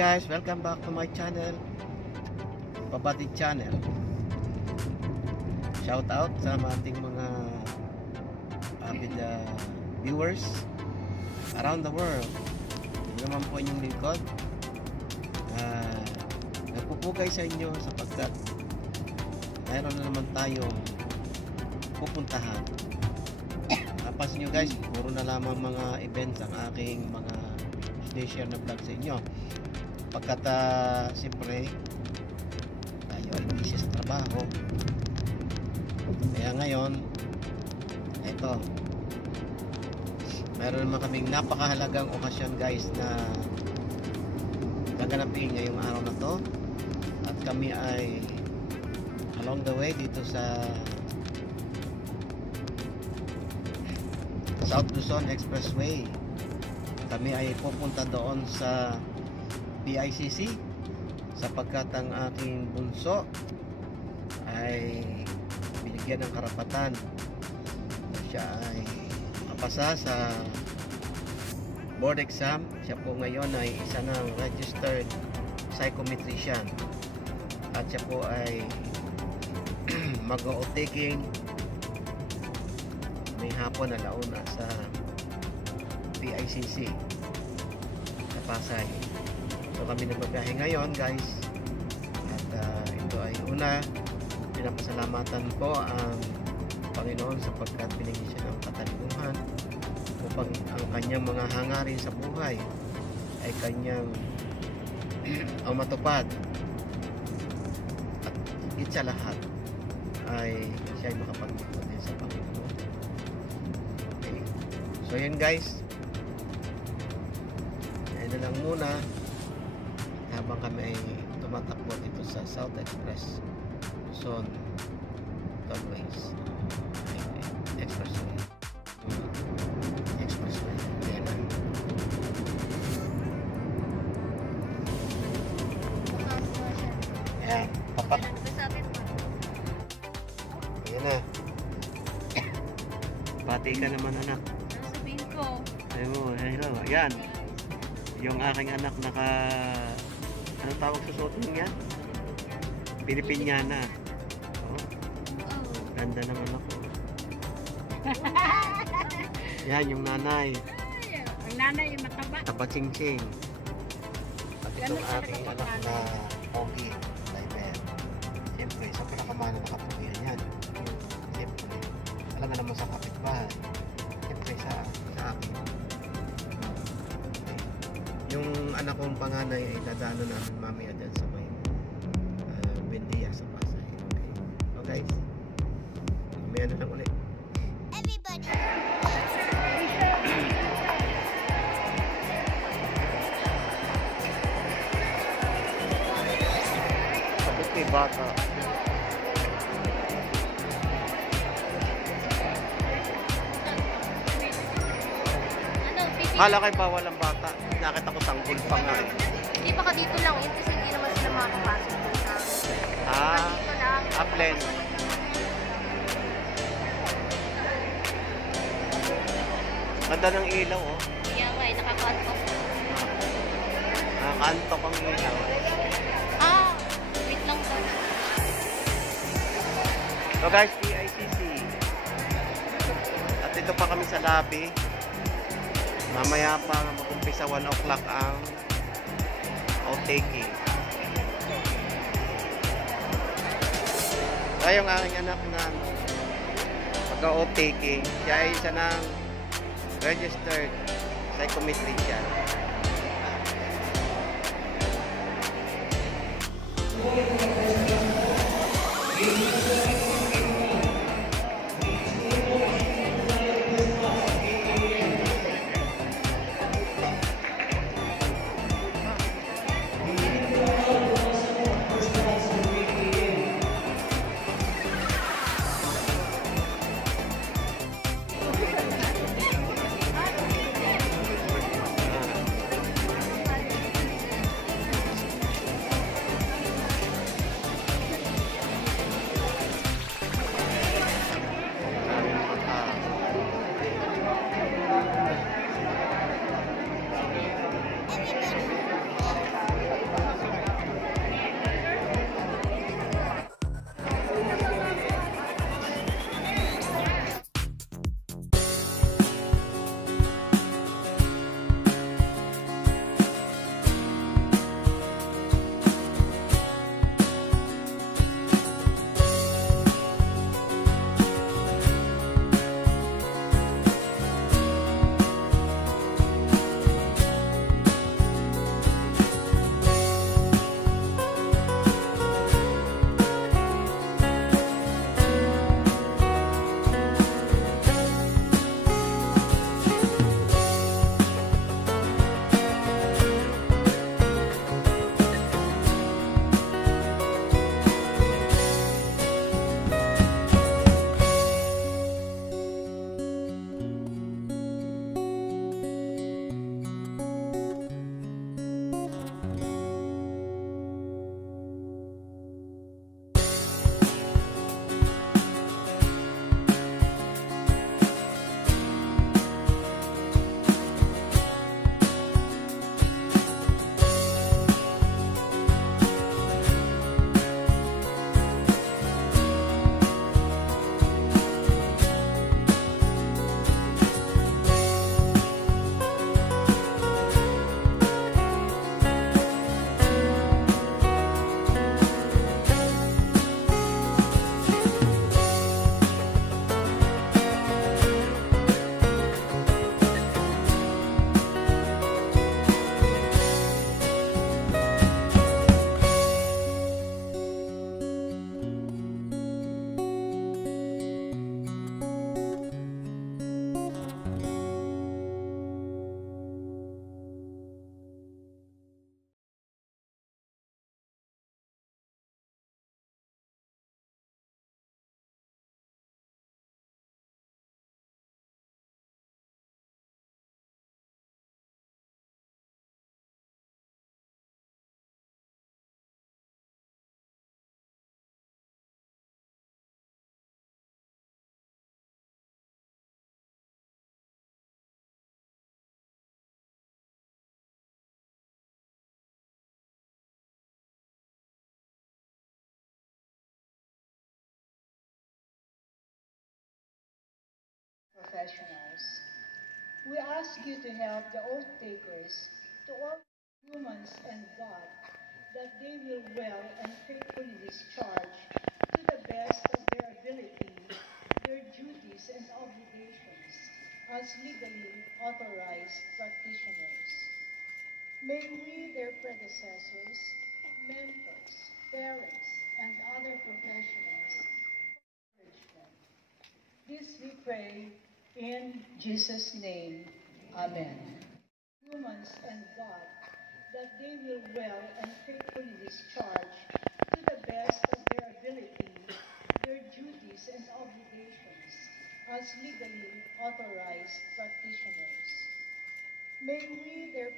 guys, welcome back to my channel, Pabatid Channel. Shout out sa ating mga avid viewers around the world. Ito naman po inyong lingkod. Nagpupugay sa inyo sapagkat mayroon na naman tayong pupuntahan. Napas nyo guys, puro na lamang mga events ang aking mga share na vlog sa inyo. Pagkat siyempre tayo ay busy sa trabaho. Kaya ngayon, ito, meron naman kaming napakahalagang okasyon guys na gaganapin ngayong araw na to. At kami ay along the way dito sa South Luzon Expressway. Kami ay pupunta doon sa PICC sapagkat ang aking bunso ay binigyan ng karapatan. Siya ay mapasa sa board exam. Siya po ngayon ay isa ng registered psychometrician at siya po ay mag-o-taking may hapon na launa sa PICC sa Pasay. So kami nagbabiyahe ngayon guys, at ito ay una, pinapasalamatan po ang Panginoon sapagkat binigyan siya ng katalinuhan upang ang kanyang mga hangarin sa buhay ay kanyang ang matupad, at higit sa lahat ay siya ay makapagbuto din sa Panginoon. Okay. So yun guys, na lang muna habang kami ay tumatakbo dito sa South Express Luzon Tollways Expressway. Ayan na. Ayan, papak. Ayan na. Pati ka naman anak. Sabihin ko. Ayun, hello. Ayan. Yung aking anak ano tawag sa suot niya? Pilipinyana. Oh. Ganda ng anak ko. Yan yung nanay. Ang nanay yung mataba. Taba ching-ching. At itong aking anak na pogi. Diaper. Siyempre, sa pinakamana na kapulihan yan. Siyempre, alam nga naman sa kapitbahay. Siyempre, sa akin. Yung anak kong panganay ay dadaanan namin mamaya dyan sa may Bendia sa Pasay. Okay. So guys, mamaya na lang ulit. Everybody! Kapit kay bata. Kala kay bawal ang bata. Nakita ko tanggol pa nga eh. Hindi baka dito lang yun kasi hindi naman sila makakapasok. Dito lang. Upland. Ganda ng ilaw oh. Kaya nga eh, nakakantok. Nakakantok ang ilaw. Wait lang ba? So guys, PICC. At dito pa kami sa lobby. Mamaya pa mag-umpisa 1 o'clock ang outtaking. Kaya yung aking anak na mag-outtaking, siya ay isa ng registered psychometrician. professionals. We ask you to help the oath takers to all humans and God that they will well and faithfully discharge to the best of their ability their duties and obligations as legally authorized practitioners. May we, their predecessors, mentors, parents, and other professionals, encourage them. This we pray in Jesus' name. Amen. Humans and God, that they will well and faithfully discharge to the best of their ability their duties and obligations as legally authorized practitioners. May we, their